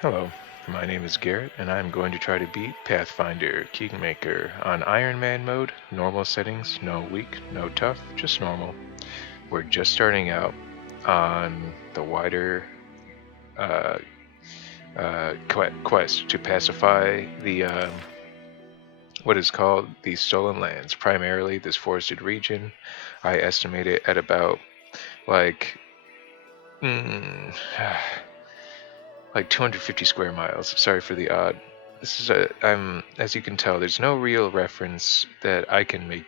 Hello, my name is Garrett, and I'm going to try to beat Pathfinder Kingmaker on Ironman mode, normal settings, no weak, no tough, just normal. We're just starting out on the wider uh, quest to pacify the what is called the Stolen Lands, primarily this forested region. I estimate it at about like mm, like 250 square miles. Sorry for the odd. This is as you can tell, there's no real reference that I can make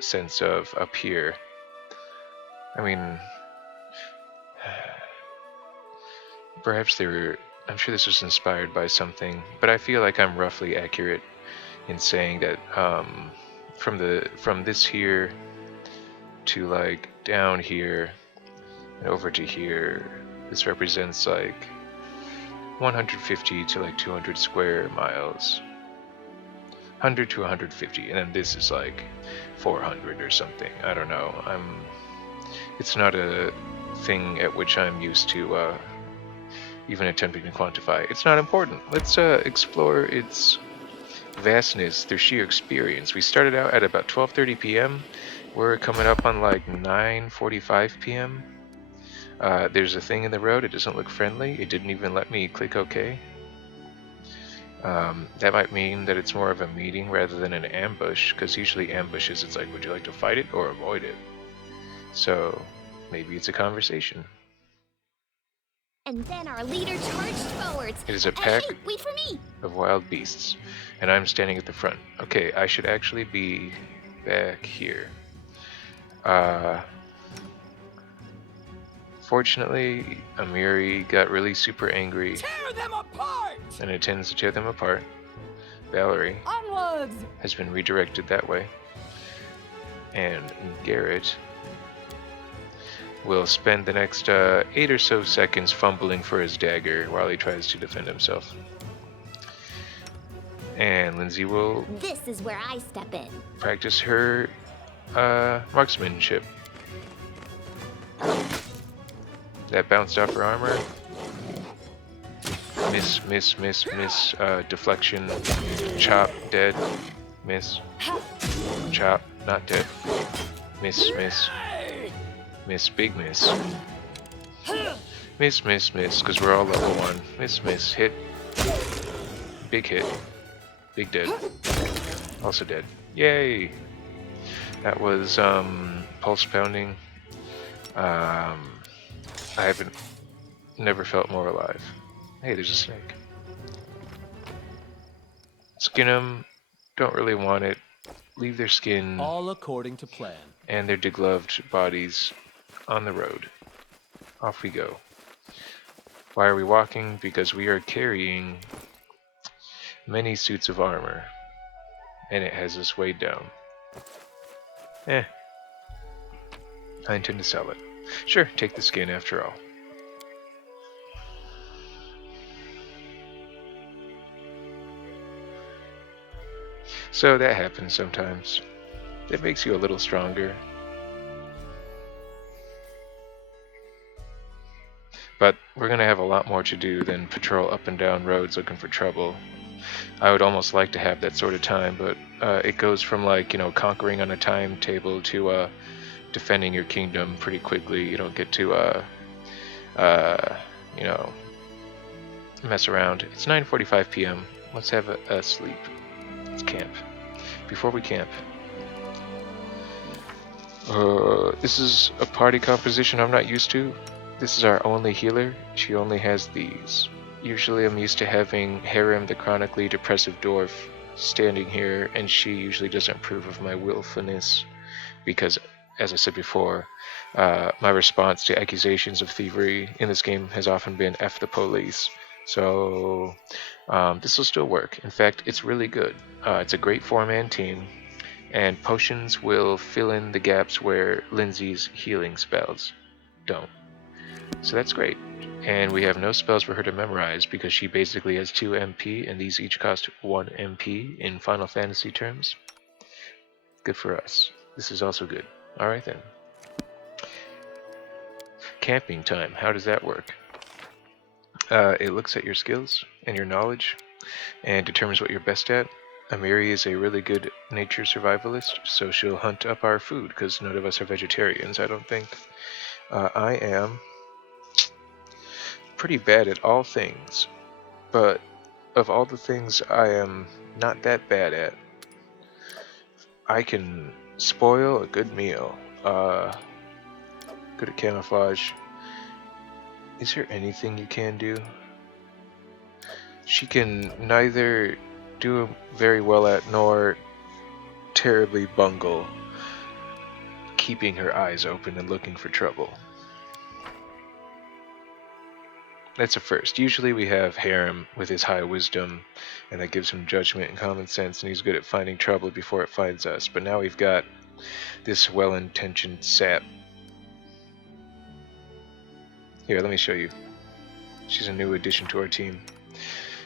sense of up here. I mean, perhaps they were. I'm sure this was inspired by something, but I feel like I'm roughly accurate in saying that from this here to like down here and over to here, this represents like 150 to like 200 square miles. 100 to 150, and then this is like 400 or something. I don't know. It's not a thing at which I'm used to even attempting to quantify. It's not important. Let's explore its vastness through sheer experience. We started out at about 12:30 p.m. We're coming up on like 9:45 p.m. There's a thing in the road. It doesn't look friendly. It didn't even let me click OK. That might mean that it's more of a meeting rather than an ambush, because usually ambushes, it's like, would you like to fight it or avoid it? So maybe it's a conversation. And then our leader charged forwards. It is a pack Hey, wait for me! of wild beasts, and I'm standing at the front. Okay, I should actually be back here. Fortunately, Amiri got really super angry. Tear them apart! And intends to tear them apart. Valerie Onwards! has been redirected that way. And Garrett will spend the next 8 or so seconds fumbling for his dagger while he tries to defend himself. And Lindsay will This is where I step in. practice her marksmanship. That bounced off her armor. Miss. Deflection. Chop, dead. Miss. Chop, not dead. Miss. Miss, big miss. Miss, because we're all level 1. Miss, hit. Big hit. Big dead. Also dead. Yay! That was, pulse pounding. I haven't never felt more alive. Hey, there's a snake. Skin them. Don't really want it. Leave their skin All according to plan. and their degloved bodies on the road. Off we go. Why are we walking? Because we are carrying many suits of armor, and it has us weighed down. I intend to sell it. Sure, take the skin after all. So that happens sometimes. It makes you a little stronger. But we're going to have a lot more to do than patrol up and down roads looking for trouble. I would almost like to have that sort of time, but it goes from like, conquering on a timetable to defending your kingdom pretty quickly. You don't get to, mess around. It's 9:45 p.m. Let's have a sleep. Let's camp. Before we camp, this is a party composition I'm not used to. This is our only healer. She only has these. Usually I'm used to having Harem, the chronically depressive dwarf, standing here, and she usually doesn't approve of my willfulness because, as I said before, my response to accusations of thievery in this game has often been F the police. So this will still work. In fact, it's really good. It's a great 4-man team, and potions will fill in the gaps where Lindsay's healing spells don't. So that's great. And we have no spells for her to memorize because she basically has 2 MP, and these each cost 1 MP in Final Fantasy terms. Good for us. This is also good. Alright then. Camping time. How does that work? It looks at your skills and your knowledge and determines what you're best at. Amiri is a really good nature survivalist, so she'll hunt up our food because none of us are vegetarians, I don't think. I am pretty bad at all things, but of all the things I am not that bad at, I can spoil a good meal. Good at camouflage. Is there anything you can do? She can neither do very well at nor terribly bungle keeping her eyes open and looking for trouble. That's a first. Usually we have Harem with his high wisdom, and that gives him judgment and common sense, and he's good at finding trouble before it finds us. But now we've got this well-intentioned sap. Here, let me show you. She's a new addition to our team.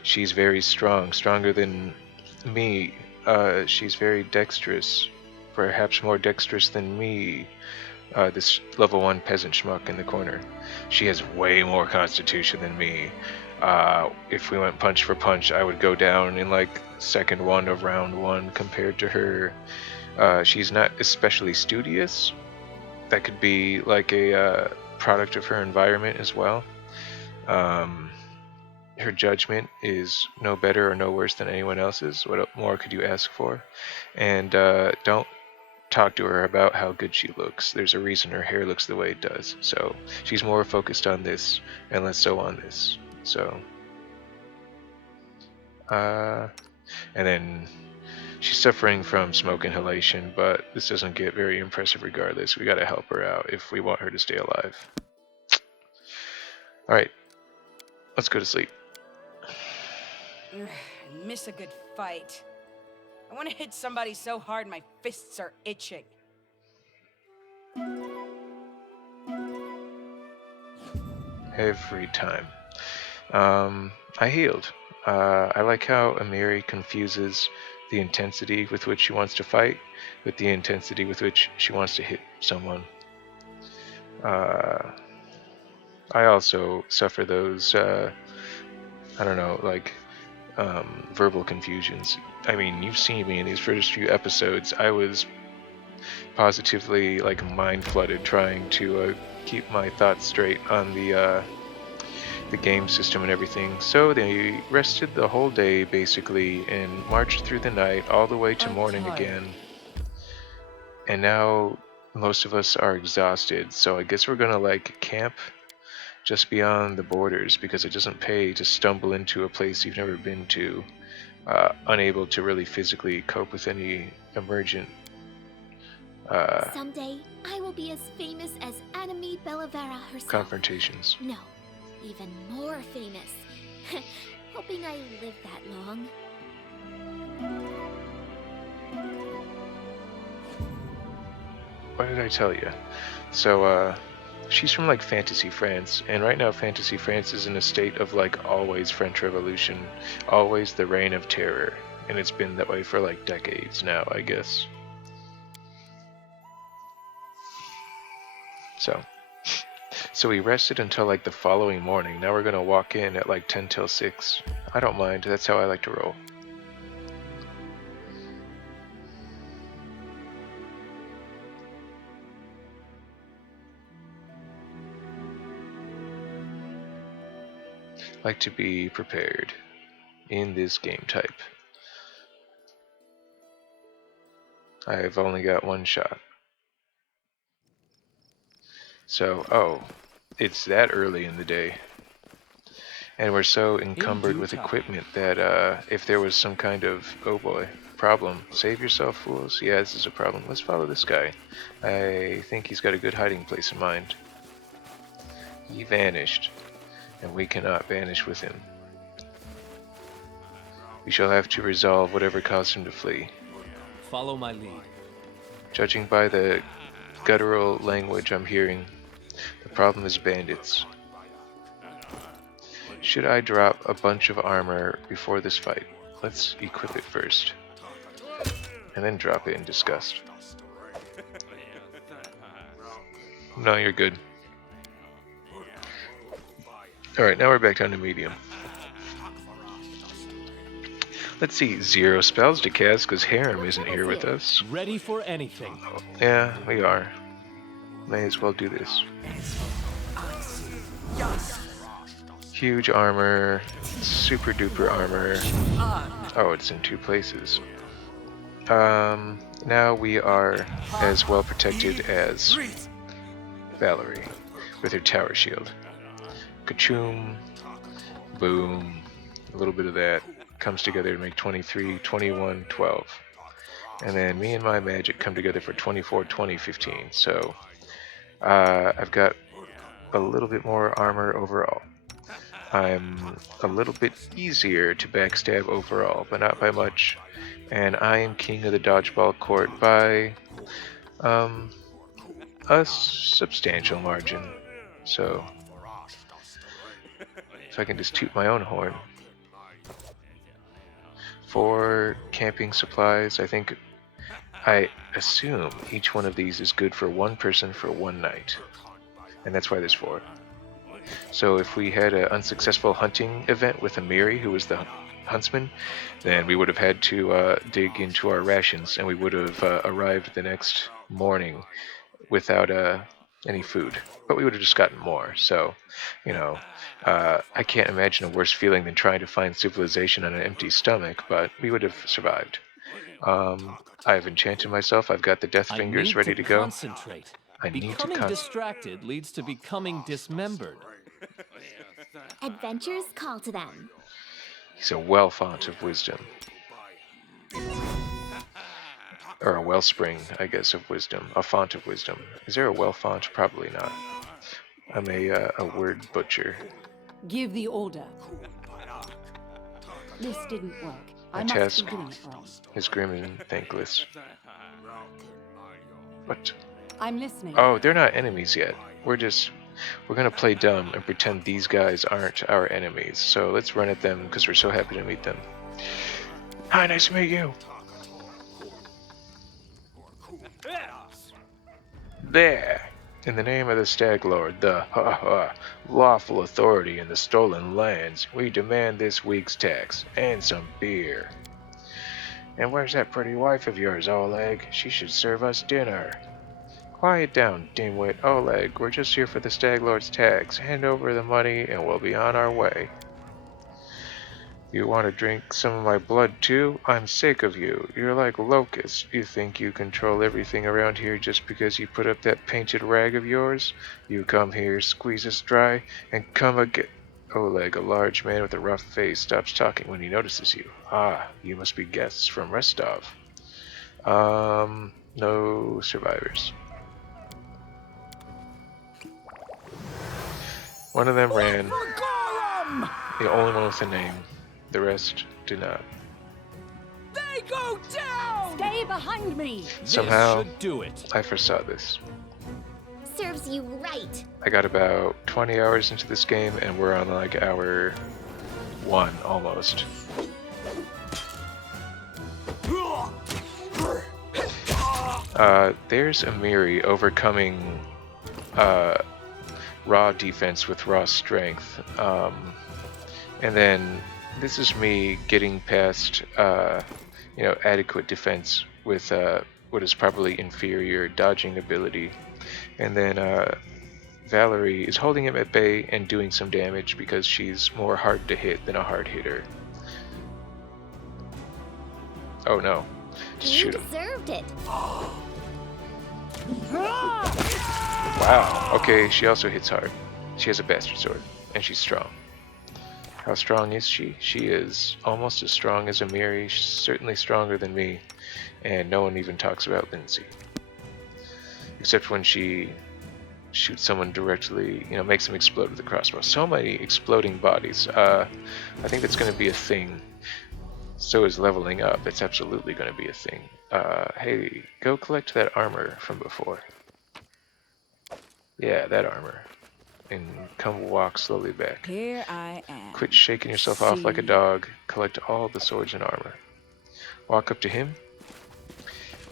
She's very strong, stronger than me. She's very dexterous, perhaps more dexterous than me. This level 1 peasant schmuck in the corner. She has way more constitution than me. If we went punch for punch, I would go down in like second one of round 1 compared to her. She's not especially studious. That could be like a product of her environment as well. Her judgment is no better or no worse than anyone else's. What more could you ask for? And don't talk to her about how good she looks. There's a reason her hair looks the way it does. So she's more focused on this and less so on this. So, and then she's suffering from smoke inhalation, but this doesn't get very impressive regardless. We gotta help her out if we want her to stay alive. Alright, let's go to sleep. I miss a good fight. I want to hit somebody so hard my fists are itching. Every time. I healed. I like how Amiri confuses the intensity with which she wants to fight with the intensity with which she wants to hit someone. I also suffer those, I don't know, like verbal confusions. I mean, you've seen me in these first few episodes. I was positively like mind flooded trying to keep my thoughts straight on the game system and everything. So they rested the whole day basically and marched through the night all the way to morning again. And now most of us are exhausted, so I guess we're gonna like camp just beyond the borders because it doesn't pay to stumble into a place you've never been to, unable to really physically cope with any emergent Someday, I will be as famous as Anime Bellavera herself. confrontations. No, even more famous. Hoping I live that long. What did I tell you? So, she's from like Fantasy France, and right now Fantasy France is in a state of like always French Revolution, always the reign of terror, and it's been that way for like decades now, I guess. So we rested until like the following morning. Now we're gonna walk in at like 10 till 6. I don't mind, that's how I like to roll. Like to be prepared in this game type. I've only got one shot. So, oh, it's that early in the day. And we're so encumbered with equipment that if there was some kind of, oh boy, problem, save yourself, fools. Yeah, this is a problem. Let's follow this guy. I think he's got a good hiding place in mind. He vanished, and we cannot vanish with him. We shall have to resolve whatever caused him to flee. Follow my lead. Judging by the guttural language I'm hearing, the problem is bandits. Should I drop a bunch of armor before this fight? Let's equip it first, and then drop it in disgust. No, you're good. Alright, now we're back down to medium. Let's see, 0 spells to cast because Harem isn't here with us. Ready for anything. Yeah, we are. May as well do this. Huge armor, super duper armor. Oh, it's in 2 places. Now we are as well protected as Valerie with her tower shield. Kachoom, boom, a little bit of that comes together to make 23, 21, 12. And then me and my magic come together for 24, 20, 15. So I've got a little bit more armor overall. I'm a little bit easier to backstab overall, but not by much. And I am king of the dodgeball court by a substantial margin. So if I can just toot my own horn. For camping supplies, I assume each one of these is good for 1 person for 1 night. And that's why there's 4. So if we had an unsuccessful hunting event with Amiri, who was the huntsman, then we would have had to dig into our rations, and we would have arrived the next morning without any food. But we would have just gotten more. So, I can't imagine a worse feeling than trying to find civilization on an empty stomach, but we would have survived. I've enchanted myself. I've got the death fingers ready to go. Concentrate. I need to Becoming concentrate. distracted leads to becoming dismembered. Adventures call to them. He's a well font of wisdom. Or a wellspring, I guess, of wisdom. A font of wisdom. Is there a well font? Probably not. I'm a word butcher. Give the order. This didn't work. My I must task be doing it wrong. is grim and thankless. What? I'm listening. Oh, they're not enemies yet. We're gonna play dumb and pretend these guys aren't our enemies. So let's run at them because we're so happy to meet them. Hi, nice to meet you. There! In the name of the Stag Lord, the lawful authority in the stolen lands, we demand this week's tax, and some beer. And where's that pretty wife of yours, Oleg? She should serve us dinner. Quiet down, dimwit. Oleg, we're just here for the Stag Lord's tax. Hand over the money and we'll be on our way. You want to drink some of my blood too? I'm sick of you. You're like locusts. You think you control everything around here just because you put up that painted rag of yours? You come here, squeeze us dry, and come again. Oleg, a large man with a rough face, stops talking when he notices you. Ah, you must be guests from Restov. No survivors. One of them ran. The only one with a name. The rest do not. They go down! Stay behind me! Somehow, This should do it. I foresaw this. Serves you right. I got about 20 hours into this game, and we're on like hour 1 almost. There's Amiri overcoming raw defense with raw strength. And then this is me getting past adequate defense with what is probably inferior dodging ability. And then Valerie is holding him at bay and doing some damage because she's more hard to hit than a hard hitter. Oh no. Just You shoot him. deserved it. Wow. Okay, she also hits hard. She has a bastard sword, and she's strong. How strong is she? She is almost as strong as Amiri. She's certainly stronger than me, and no one even talks about Lindsay. Except when she shoots someone directly, makes them explode with a crossbow. So many exploding bodies. I think that's going to be a thing. So is leveling up. It's absolutely going to be a thing. Hey, go collect that armor from before. Yeah, that armor. And come walk slowly back. Here I am. Quit shaking yourself off like a dog. Collect all the swords and armor. Walk up to him,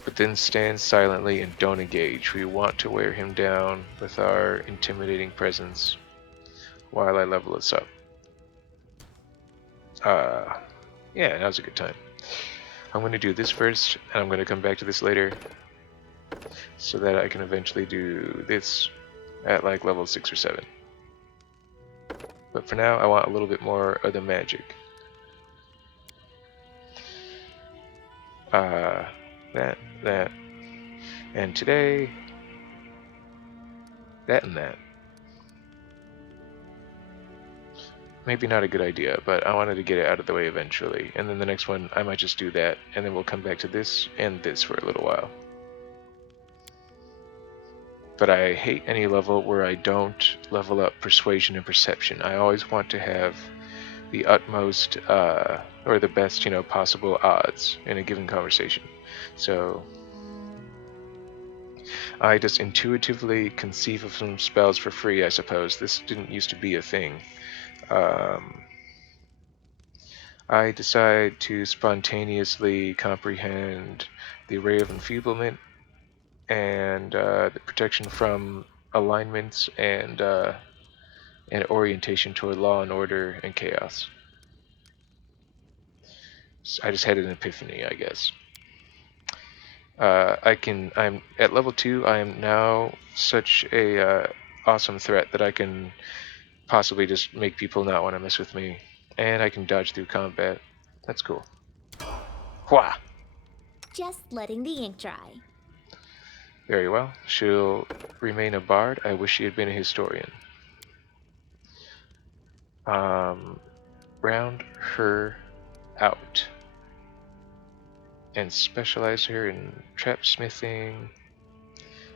but then stand silently and don't engage. We want to wear him down with our intimidating presence. while I level this up. Yeah, now's a good time. I'm going to do this first, and I'm going to come back to this later, so that I can eventually do this at like level 6 or 7. But for now, I want a little bit more of the magic. That, and today, that and that. Maybe not a good idea, but I wanted to get it out of the way eventually. And then the next one, I might just do that, and then we'll come back to this and this for a little while. But I hate any level where I don't level up persuasion and perception. I always want to have the utmost, or the best, possible odds in a given conversation. So I just intuitively conceive of some spells for free, I suppose. This didn't used to be a thing. I decide to spontaneously comprehend the Ray of Enfeeblement and the protection from alignments and orientation toward law and order and chaos. So I just had an epiphany, I guess. I'm at level 2. I am now such a awesome threat that I can possibly just make people not want to mess with me, and I can dodge through combat. That's cool. Wha! Just letting the ink dry. Very well. She'll remain a bard. I wish she had been a historian. Round her out and specialize her in trap smithing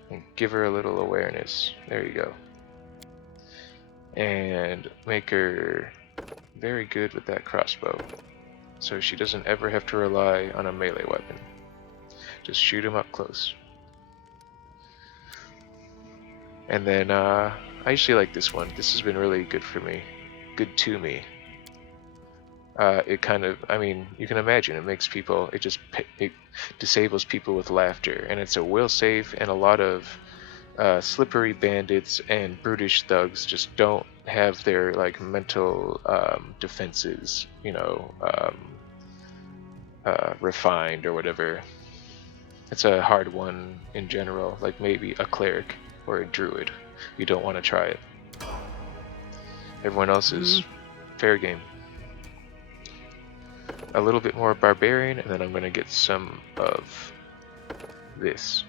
and give her a little awareness. There you go. And make her very good with that crossbow, so she doesn't ever have to rely on a melee weapon. Just shoot him up close. And then I usually like this one. This has been really good for me. Good to me. It kind of, you can imagine, it makes people, it disables people with laughter, and it's a will save, and a lot of slippery bandits and brutish thugs just don't have their mental defenses, refined or whatever. It's a hard one in general, like maybe a cleric or a druid. You don't want to try it. Everyone else is fair game. A little bit more barbarian, and then I'm going to get some of this.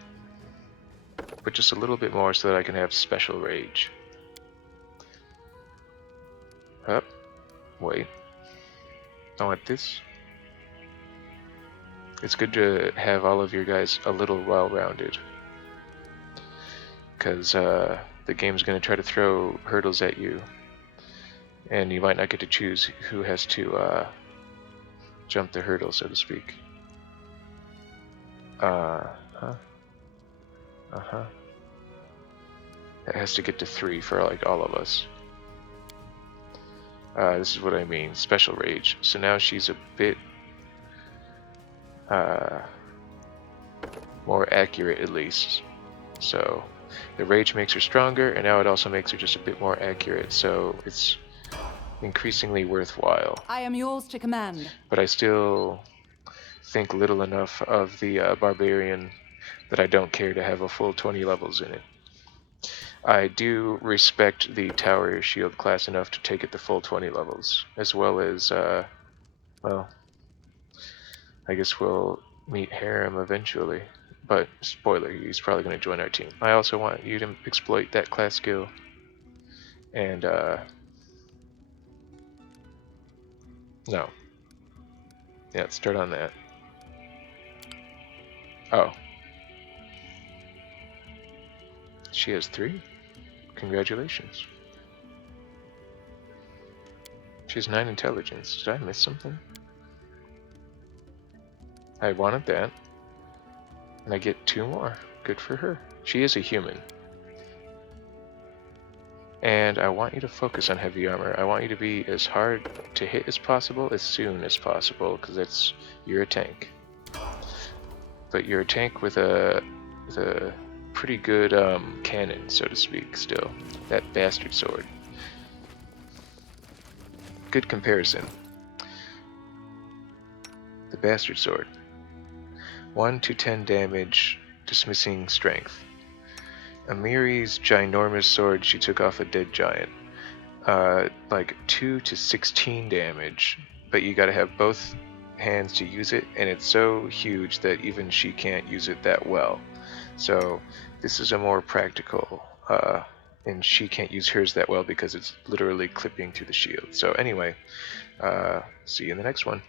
But just a little bit more so that I can have special rage. Up. Wait. I want this. It's good to have all of your guys a little well-rounded. Because the game's going to try to throw hurdles at you. And you might not get to choose who has to jump the hurdle, so to speak. It has to get to 3 for all of us. This is what I mean, special rage. So now she's a bit more accurate, at least. So the rage makes her stronger, and now it also makes her just a bit more accurate, so it's increasingly worthwhile. I am yours to command. But I still think little enough of the barbarian that I don't care to have a full 20 levels in it. I do respect the tower shield class enough to take it the full 20 levels, as well as, well, I guess we'll meet Harem eventually. But, spoiler, he's probably going to join our team. I also want you to exploit that class skill, and, no. Yeah, let's start on that. Oh. She has 3? Congratulations. She has 9 intelligence. Did I miss something? I wanted that. And I get 2 more. Good for her. She is a human. And I want you to focus on heavy armor. I want you to be as hard to hit as possible, as soon as possible, because you're a tank. But you're a tank with a pretty good cannon, so to speak, still. That bastard sword. good comparison. The Bastard Sword. 1 to 10 damage, dismissing strength. Amiri's ginormous sword, she took off a dead giant. Like 2 to 16 damage, but you gotta have both hands to use it, and it's so huge that even she can't use it that well. So this is a more practical, and she can't use hers that well because it's literally clipping to the shield. So anyway, see you in the next one.